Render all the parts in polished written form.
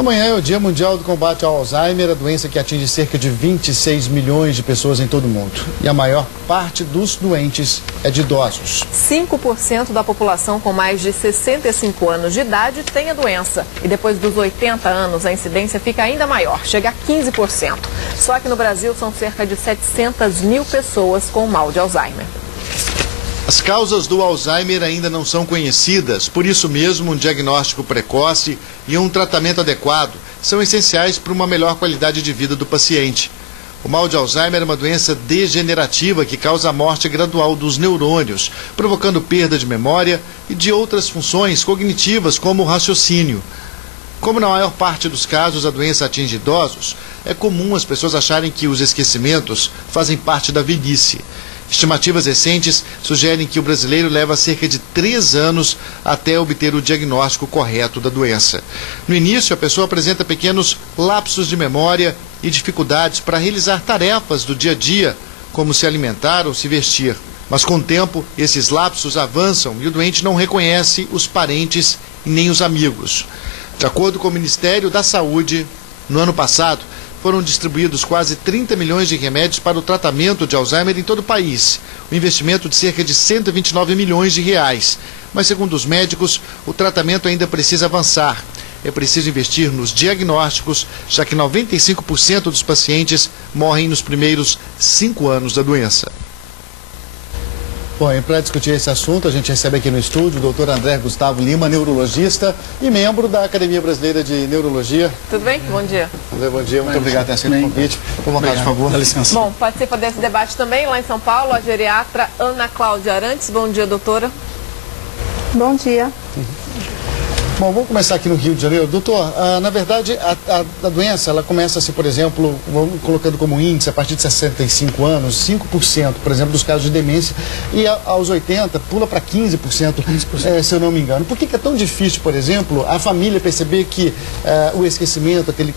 Amanhã é o Dia Mundial do Combate ao Alzheimer, a doença que atinge cerca de 26 milhões de pessoas em todo o mundo. E a maior parte dos doentes é de idosos. 5% da população com mais de 65 anos de idade tem a doença. E depois dos 80 anos, a incidência fica ainda maior, chega a 15%. Só que no Brasil são cerca de 700 mil pessoas com o mal de Alzheimer. As causas do Alzheimer ainda não são conhecidas, por isso mesmo um diagnóstico precoce e um tratamento adequado são essenciais para uma melhor qualidade de vida do paciente. O mal de Alzheimer é uma doença degenerativa que causa a morte gradual dos neurônios, provocando perda de memória e de outras funções cognitivas como o raciocínio. Como na maior parte dos casos a doença atinge idosos, é comum as pessoas acharem que os esquecimentos fazem parte da velhice. Estimativas recentes sugerem que o brasileiro leva cerca de 3 anos até obter o diagnóstico correto da doença. No início, a pessoa apresenta pequenos lapsos de memória e dificuldades para realizar tarefas do dia a dia, como se alimentar ou se vestir. Mas com o tempo, esses lapsos avançam e o doente não reconhece os parentes e nem os amigos. De acordo com o Ministério da Saúde, no ano passado, foram distribuídos quase 30 milhões de remédios para o tratamento de Alzheimer em todo o país, um investimento de cerca de 129 milhões de reais. Mas, segundo os médicos, o tratamento ainda precisa avançar. É preciso investir nos diagnósticos, já que 95% dos pacientes morrem nos primeiros 5 anos da doença. Bom, e para discutir esse assunto, a gente recebe aqui no estúdio o doutor André Gustavo Lima, neurologista e membro da Academia Brasileira de Neurologia. Tudo bem? Bom dia. André, bom dia. Muito obrigado por ter aceito o convite. Por vontade, por favor. Dá licença. Bom, participa desse debate também lá em São Paulo, a geriatra Ana Cláudia Arantes. Bom dia, doutora. Bom dia. Bom, vamos começar aqui no Rio de Janeiro. Doutor, na verdade, a doença, ela começa-se, por exemplo, vamos colocando como índice, a partir de 65 anos, 5%, por exemplo, dos casos de demência, e aos 80, pula para 15%, se eu não me engano. Por que é tão difícil, por exemplo, a família perceber que o esquecimento, aquele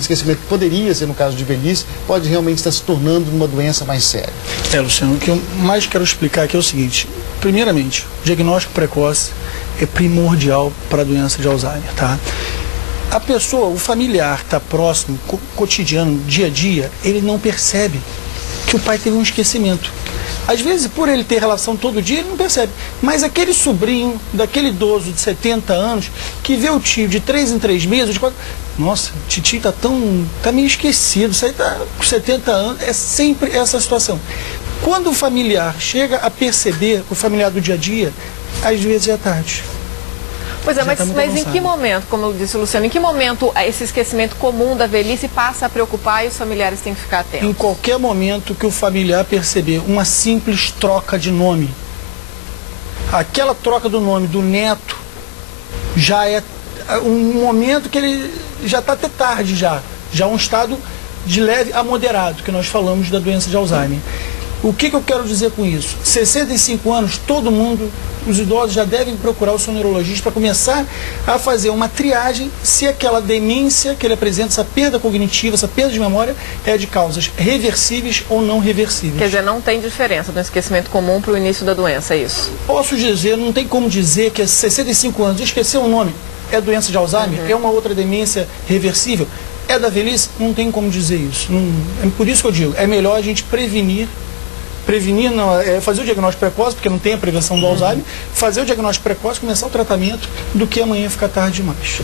esquecimento que poderia ser no caso de velhice, pode realmente estar se tornando uma doença mais séria? Luciano, o que eu mais quero explicar aqui é o seguinte. Primeiramente, o diagnóstico precoce é primordial para a doença de Alzheimer, tá? A pessoa, o familiar que está próximo, cotidiano, dia a dia, ele não percebe que o pai teve um esquecimento. Às vezes, por ele ter relação todo dia, ele não percebe. Mas aquele sobrinho, daquele idoso de 70 anos, que vê o tio de 3 em 3 meses, de 4... Nossa, o titio tá meio esquecido, isso aí tá com 70 anos, é sempre essa situação. Quando o familiar chega a perceber, o familiar do dia a dia, às vezes é tarde. Pois é, mas em que momento, como disse o Luciano, em que momento esse esquecimento comum da velhice passa a preocupar e os familiares têm que ficar atentos? Em qualquer momento que o familiar perceber uma simples troca de nome. Aquela troca do nome do neto já é um momento que ele já está até tarde já é um estado de leve a moderado, que nós falamos da doença de Alzheimer. O que eu quero dizer com isso? 65 anos, todo mundo, os idosos já devem procurar o seu neurologista para começar a fazer uma triagem se aquela demência que ele apresenta, essa perda cognitiva, essa perda de memória, é de causas reversíveis ou não reversíveis. Quer dizer, não tem diferença do esquecimento comum para o início da doença, é isso? Posso dizer, não tem como dizer que 65 anos, esqueceu o nome, é doença de Alzheimer, é uma outra demência reversível, é da velhice? Não tem como dizer isso. É por isso que eu digo, é melhor a gente prevenir não, fazer o diagnóstico precoce, porque não tem a prevenção do Alzheimer, fazer o diagnóstico precoce, começar o tratamento, do que amanhã ficar tarde demais.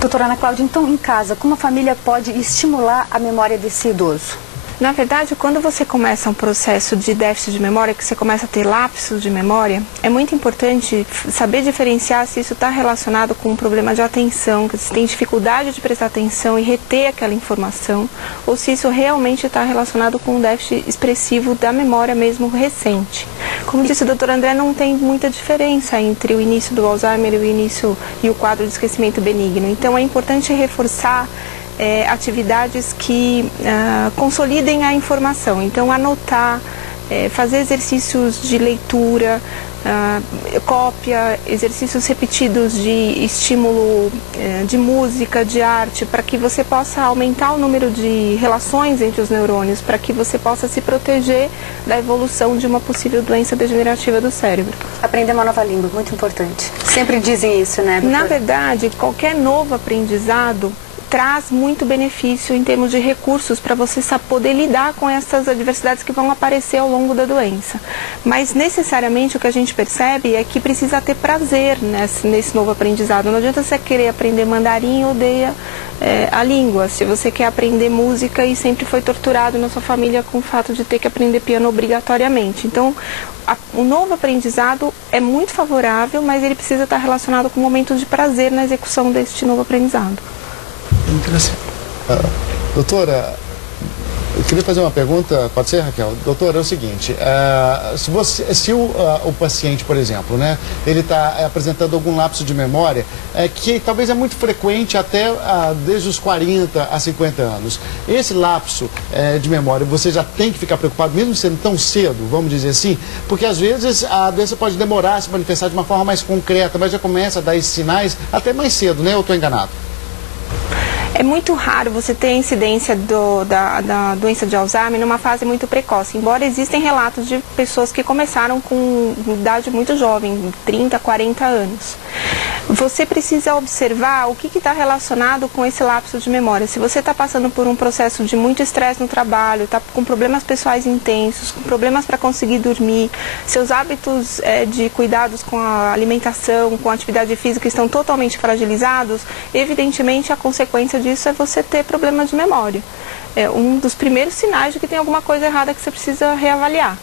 Doutora Ana Cláudia, então em casa, como a família pode estimular a memória desse idoso? Na verdade, quando você começa um processo de déficit de memória, que você começa a ter lapsos de memória, é muito importante saber diferenciar se isso está relacionado com um problema de atenção, que você tem dificuldade de prestar atenção e reter aquela informação, ou se isso realmente está relacionado com um déficit expressivo da memória mesmo recente. Como disse o Dr. André, não tem muita diferença entre o início do Alzheimer e o quadro de esquecimento benigno. Então é importante reforçar atividades que consolidem a informação. Então, anotar, fazer exercícios de leitura, cópia, exercícios repetidos de estímulo de música, de arte, para que você possa aumentar o número de relações entre os neurônios, para que você possa se proteger da evolução de uma possível doença degenerativa do cérebro. Aprender uma nova língua, muito importante. Sempre dizem isso, né, doutora? Na verdade, qualquer novo aprendizado traz muito benefício em termos de recursos para você poder lidar com essas adversidades que vão aparecer ao longo da doença. Mas necessariamente o que a gente percebe é que precisa ter prazer nesse novo aprendizado. Não adianta você querer aprender mandarim e odeia a língua. Se você quer aprender música e sempre foi torturado na sua família com o fato de ter que aprender piano obrigatoriamente. Então, o novo aprendizado é muito favorável, mas ele precisa estar relacionado com momentos de prazer na execução deste novo aprendizado. Interessante. Doutora, eu queria fazer uma pergunta, pode ser, Raquel? Doutora, é o seguinte, se o paciente, por exemplo, né, ele está apresentando algum lapso de memória, que talvez é muito frequente até desde os 40 a 50 anos, esse lapso de memória, você já tem que ficar preocupado, mesmo sendo tão cedo, vamos dizer assim, porque às vezes a doença pode demorar a se manifestar de uma forma mais concreta, mas já começa a dar esses sinais até mais cedo, né? Ou estou enganado? É muito raro você ter a incidência da doença de Alzheimer numa fase muito precoce, embora existem relatos de pessoas que começaram com idade muito jovem, 30, 40 anos. Você precisa observar o que está relacionado com esse lapso de memória. Se você está passando por um processo de muito estresse no trabalho, está com problemas pessoais intensos, com problemas para conseguir dormir, seus hábitos de cuidados com a alimentação, com a atividade física estão totalmente fragilizados, evidentemente a consequência disso é você ter problemas de memória. É um dos primeiros sinais de que tem alguma coisa errada que você precisa reavaliar.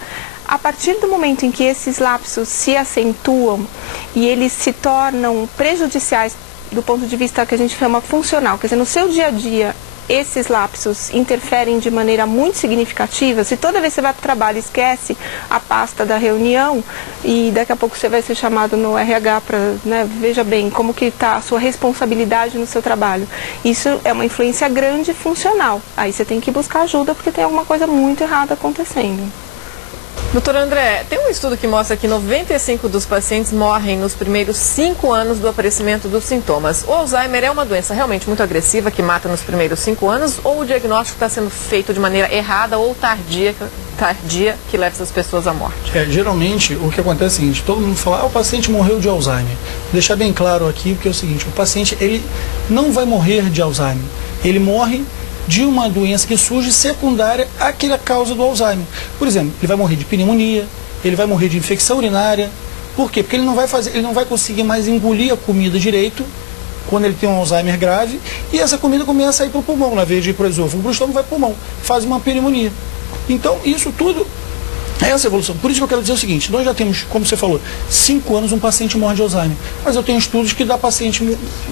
A partir do momento em que esses lapsos se acentuam e eles se tornam prejudiciais do ponto de vista que a gente chama funcional, quer dizer, no seu dia a dia, esses lapsos interferem de maneira muito significativa, se toda vez que você vai para o trabalho esquece a pasta da reunião e daqui a pouco você vai ser chamado no RH para, veja bem, como que está a sua responsabilidade no seu trabalho. Isso é uma influência grande funcional. Aí você tem que buscar ajuda porque tem alguma coisa muito errada acontecendo. Doutor André, tem um estudo que mostra que 95% dos pacientes morrem nos primeiros 5 anos do aparecimento dos sintomas. O Alzheimer é uma doença realmente muito agressiva que mata nos primeiros 5 anos ou o diagnóstico está sendo feito de maneira errada ou tardia que leva essas pessoas à morte? Geralmente o que acontece é o seguinte, todo mundo fala, o paciente morreu de Alzheimer. Vou deixar bem claro aqui, porque é o seguinte, o paciente ele não vai morrer de Alzheimer, ele morre de uma doença que surge secundária àquela causa do Alzheimer. Por exemplo, ele vai morrer de pneumonia, ele vai morrer de infecção urinária. Por quê? Porque ele não vai conseguir mais engolir a comida direito quando ele tem um Alzheimer grave e essa comida começa a ir para o pulmão, na vez de ir para o esôfago, para o estômago vai para o pulmão, faz uma pneumonia. Então, isso tudo é essa evolução. Por isso que eu quero dizer o seguinte, nós já temos, como você falou, 5 anos um paciente morre de Alzheimer. Mas eu tenho estudos que dá paciente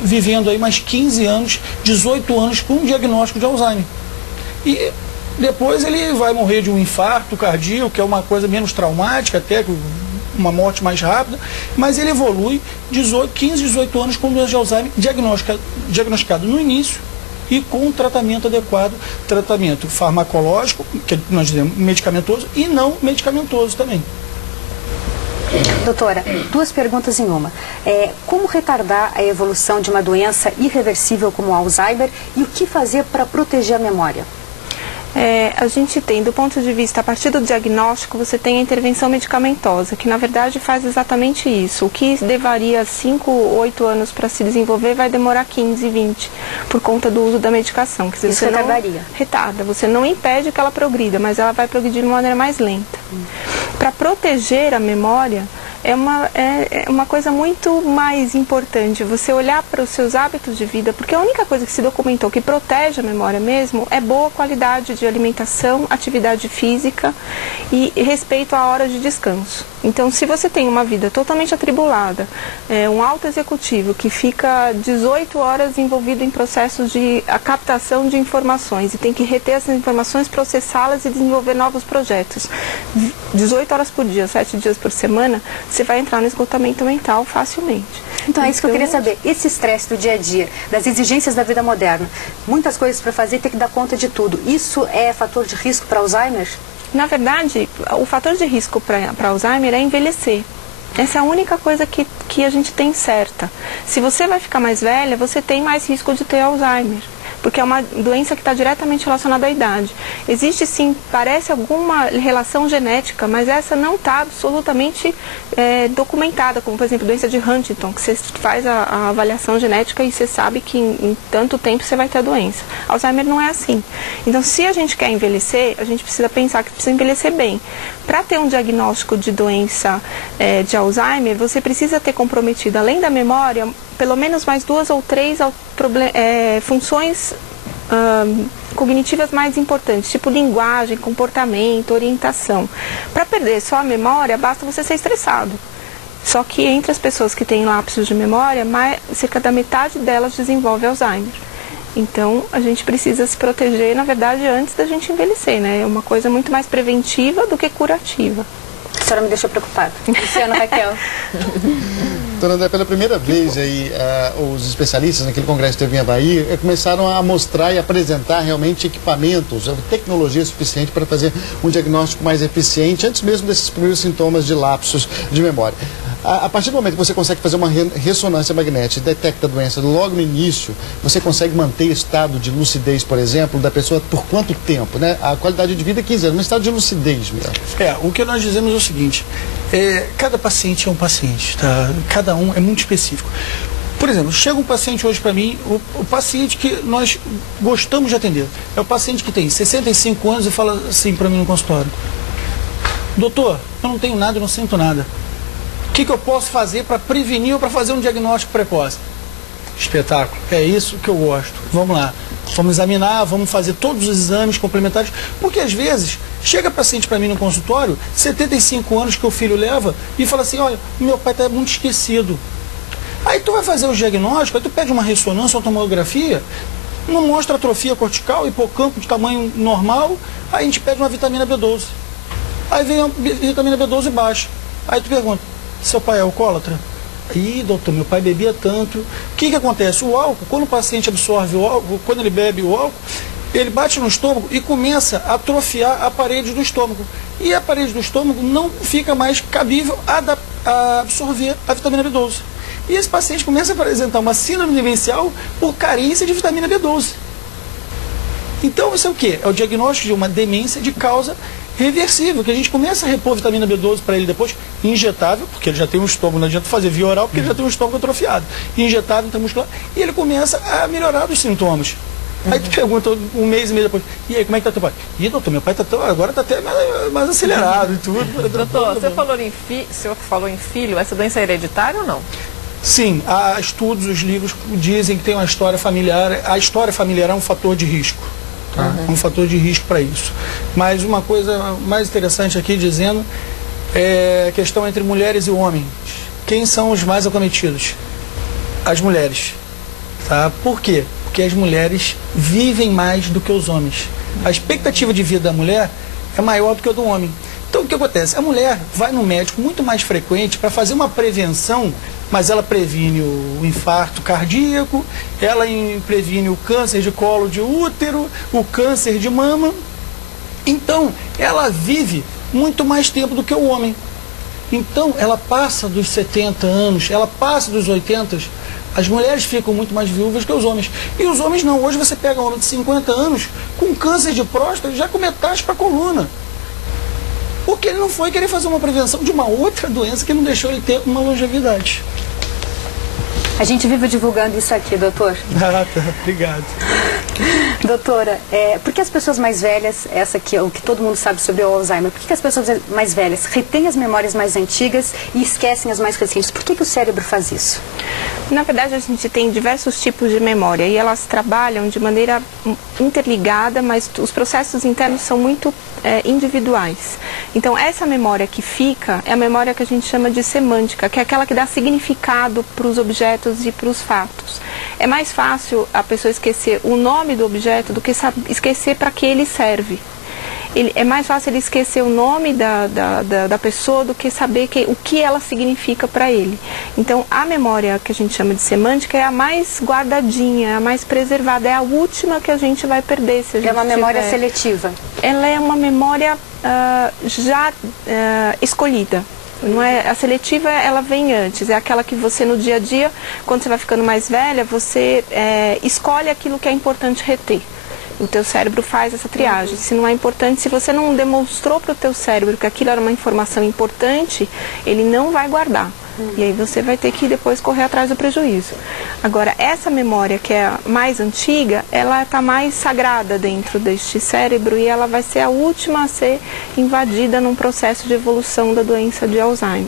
vivendo aí mais 15 anos, 18 anos com um diagnóstico de Alzheimer. E depois ele vai morrer de um infarto cardíaco, que é uma coisa menos traumática, até uma morte mais rápida, mas ele evolui 15, 18 anos com doença de Alzheimer diagnosticado no início, e com um tratamento adequado, tratamento farmacológico, que nós dizemos medicamentoso, e não medicamentoso também. Doutora, 2 perguntas em uma. Como retardar a evolução de uma doença irreversível como o Alzheimer e o que fazer para proteger a memória? A gente tem, do ponto de vista, a partir do diagnóstico, você tem a intervenção medicamentosa, que na verdade faz exatamente isso. O que levaria 5, 8 anos para se desenvolver vai demorar 15, 20, por conta do uso da medicação. Quer dizer, isso retardaria? Retarda, você não impede que ela progrida, mas ela vai progredir de uma maneira mais lenta. Para proteger a memória, é uma coisa muito mais importante você olhar para os seus hábitos de vida, porque a única coisa que se documentou que protege a memória mesmo é boa qualidade de alimentação, atividade física e respeito à hora de descanso. Então, se você tem uma vida totalmente atribulada, um alto executivo que fica 18 horas envolvido em processos de captação de informações e tem que reter essas informações, processá-las e desenvolver novos projetos, 18 horas por dia, 7 dias por semana, você vai entrar no esgotamento mental facilmente. Então é isso que eu queria saber, esse estresse do dia a dia, das exigências da vida moderna, muitas coisas para fazer, ter que dar conta de tudo, isso é fator de risco para Alzheimer? Na verdade, o fator de risco para Alzheimer é envelhecer. Essa é a única coisa que a gente tem certa. Se você vai ficar mais velha, você tem mais risco de ter Alzheimer, porque é uma doença que está diretamente relacionada à idade. Existe sim, parece alguma relação genética, mas essa não está absolutamente documentada, como por exemplo doença de Huntington, que você faz a avaliação genética e você sabe que em tanto tempo você vai ter a doença. Alzheimer não é assim. Então, se a gente quer envelhecer, a gente precisa pensar que precisa envelhecer bem. Para ter um diagnóstico de doença de Alzheimer, você precisa ter comprometido, além da memória, pelo menos mais 2 ou 3 funções cognitivas mais importantes, tipo linguagem, comportamento, orientação. Para perder só a memória, basta você ser estressado. Só que entre as pessoas que têm lapsos de memória, cerca da metade delas desenvolve Alzheimer. Então, a gente precisa se proteger, na verdade, antes da gente envelhecer, né? É uma coisa muito mais preventiva do que curativa. A senhora me deixou preocupada. Luciana, Raquel. Doutora André, pela primeira vez aí, os especialistas naquele congresso que teve em Havaí começaram a mostrar e apresentar realmente equipamentos, tecnologia suficiente para fazer um diagnóstico mais eficiente, antes mesmo desses primeiros sintomas de lapsos de memória. A partir do momento que você consegue fazer uma ressonância magnética e detecta a doença logo no início, você consegue manter estado de lucidez, por exemplo, da pessoa por quanto tempo, né? A qualidade de vida é 15 anos, um estado de lucidez mesmo. O que nós dizemos é o seguinte, cada paciente é um paciente, tá? Cada um é muito específico. Por exemplo, chega um paciente hoje para mim, o paciente que nós gostamos de atender, é o paciente que tem 65 anos e fala assim para mim no consultório: doutor, eu não tenho nada, eu não sinto nada. O que eu posso fazer para prevenir ou para fazer um diagnóstico precoce? Espetáculo, é isso que eu gosto. Vamos lá, vamos examinar, vamos fazer todos os exames complementares, porque às vezes chega paciente para mim no consultório, 75 anos que o filho leva, e fala assim: olha, meu pai está muito esquecido. Aí tu vai fazer o diagnóstico, aí tu pede uma ressonância, uma tomografia, não mostra atrofia cortical, hipocampo de tamanho normal, aí a gente pede uma vitamina B12. Aí vem a vitamina B12 baixa. Aí tu pergunta: seu pai é alcoólatra? Ih, doutor, meu pai bebia tanto. O que acontece? O álcool, quando o paciente absorve o álcool, quando ele bebe o álcool, ele bate no estômago e começa a atrofiar a parede do estômago. E a parede do estômago não fica mais cabível a absorver a vitamina B12. E esse paciente começa a apresentar uma síndrome demencial por carência de vitamina B12. Então, isso é o quê? É o diagnóstico de uma demência de causa reversível, que a gente começa a repor vitamina B12 para ele depois, injetável, porque ele já tem um estômago, não adianta fazer via oral, porque ele já tem um estômago atrofiado, injetável, intramuscular, e ele começa a melhorar dos sintomas. Aí tu pergunta um mês e meio depois: e aí, como é que tá teu pai? Ih, doutor, meu pai agora tá até mais acelerado e tudo. Doutor, o senhor falou em filho, essa doença é hereditária ou não? Sim, há estudos, os livros dizem que tem uma história familiar, a história familiar é um fator de risco. Um fator de risco para isso. Mas uma coisa mais interessante aqui dizendo é a questão entre mulheres e homens. Quem são os mais acometidos? As mulheres. Tá? Por quê? Porque as mulheres vivem mais do que os homens. A expectativa de vida da mulher é maior do que a do homem. Então o que acontece? A mulher vai no médico muito mais frequente para fazer uma prevenção, mas ela previne o infarto cardíaco, ela previne o câncer de colo de útero, o câncer de mama. Então, ela vive muito mais tempo do que o homem. Então, ela passa dos 70 anos, ela passa dos 80. As mulheres ficam muito mais viúvas que os homens. E os homens não. Hoje você pega um homem de 50 anos com câncer de próstata, já com metástase para a coluna. Porque ele não foi querer fazer uma prevenção de uma outra doença que não deixou ele ter uma longevidade. A gente vive divulgando isso aqui, doutor. Ah, tá. Obrigado. Doutora, por que as pessoas mais velhas, essa aqui é o que todo mundo sabe sobre o Alzheimer, por que as pessoas mais velhas retêm as memórias mais antigas e esquecem as mais recentes? Por que o cérebro faz isso? Na verdade, a gente tem diversos tipos de memória e elas trabalham de maneira interligada, mas os processos internos são muito individuais. Então, essa memória que fica é a memória que a gente chama de semântica, que é aquela que dá significado para os objetos e para os fatos. É mais fácil a pessoa esquecer o nome do objeto do que esquecer para que ele serve. É mais fácil ele esquecer o nome da pessoa do que saber o que ela significa para ele. Então, a memória que a gente chama de semântica é a mais guardadinha, é a mais preservada, é a última que a gente vai perder. Se a gente é uma memória seletiva. Ela é uma memória já escolhida. Não é, a seletiva, ela vem antes, é aquela que você no dia a dia, quando você vai ficando mais velha, você escolhe aquilo que é importante reter. O teu cérebro faz essa triagem. Se não é importante, se você não demonstrou para o teu cérebro que aquilo era uma informação importante, ele não vai guardar. E aí você vai ter que depois correr atrás do prejuízo. Agora, essa memória que é a mais antiga, ela está mais sagrada dentro deste cérebro e ela vai ser a última a ser invadida num processo de evolução da doença de Alzheimer.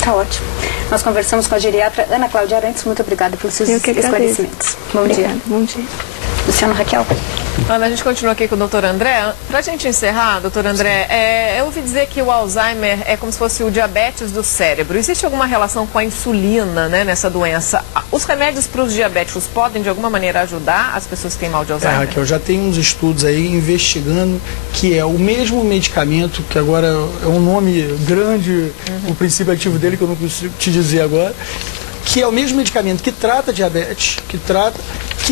Tá ótimo. Nós conversamos com a geriatra Ana Cláudia Arantes. Muito obrigada pelos seus esclarecimentos. Bom dia. Bom dia. Luciano, Raquel. Ana, a gente continua aqui com o doutor André. Para a gente encerrar, doutor André, eu ouvi dizer que o Alzheimer é como se fosse o diabetes do cérebro. Existe alguma relação com a insulina, né, nessa doença? Os remédios para os diabéticos podem, de alguma maneira, ajudar as pessoas que têm mal de Alzheimer? Raquel, já tem uns estudos aí investigando que é o mesmo medicamento, que agora é um nome grande, o princípio ativo dele, que eu não consigo te dizer agora, que é o mesmo medicamento que trata diabetes, que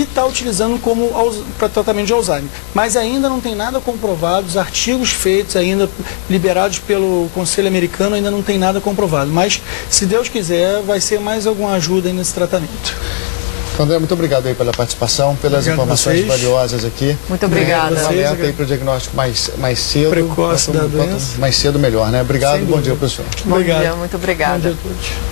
está utilizando como para tratamento de Alzheimer. Mas ainda não tem nada comprovado, os artigos feitos ainda, liberados pelo Conselho Americano, ainda não tem nada comprovado. Mas, se Deus quiser, vai ser mais alguma ajuda aí nesse tratamento. André, muito obrigado aí pela participação, pelas informações valiosas aqui. Muito obrigada. Alerta aí para o diagnóstico mais cedo. Precoce da doença. Mais cedo, melhor, né? Obrigado, bom dia, pessoal. Bom dia, muito obrigada. Bom dia a todos.